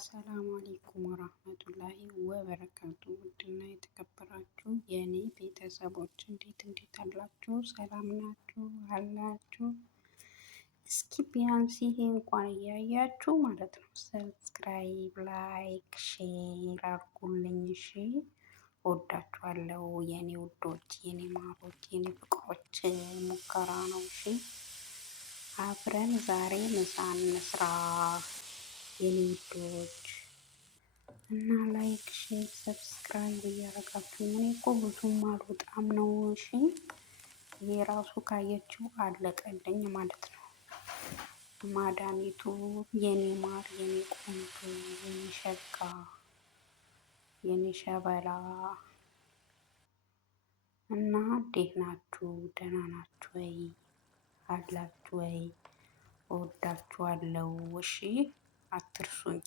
አሰላሙ አሌይኩም ወራህመቱላሂ ወበረካቱ። ውድና የተከበራችሁ የእኔ ቤተሰቦች እንዴት አላችሁ? ሰላም ናችሁ አላችሁ? እስኪ ቢያንስ ይሄ እንኳን እያያችሁ ማለት ነው ሰብስክራይብ፣ ላይክ፣ ሼር አድርጉልኝ። እሺ ወዳችኋለሁ የኔ ውዶች፣ የኔ ማሮች፣ የኔ ፍቅሮች። ሙከራ ነው። እሺ አብረን ዛሬ ምሳ እንስራ የኔ ውዶች እና ላይክ ሼር ሰብስክራይብ እያደረጋችሁ እኔ እኮ ብዙም አልወጣም ነው። እሺ ይሄ ራሱ ካየችው አለቀልኝ ማለት ነው። ማዳሚቱ የኔ ማር፣ የኔ ቆንጆ፣ የኔ ሸጋ፣ የኔ ሸበላ እና እንዴት ናችሁ? ደህና ናችሁ ወይ? አላችሁ ወይ? እወዳችኋለሁ። እሺ አትርሱኝ።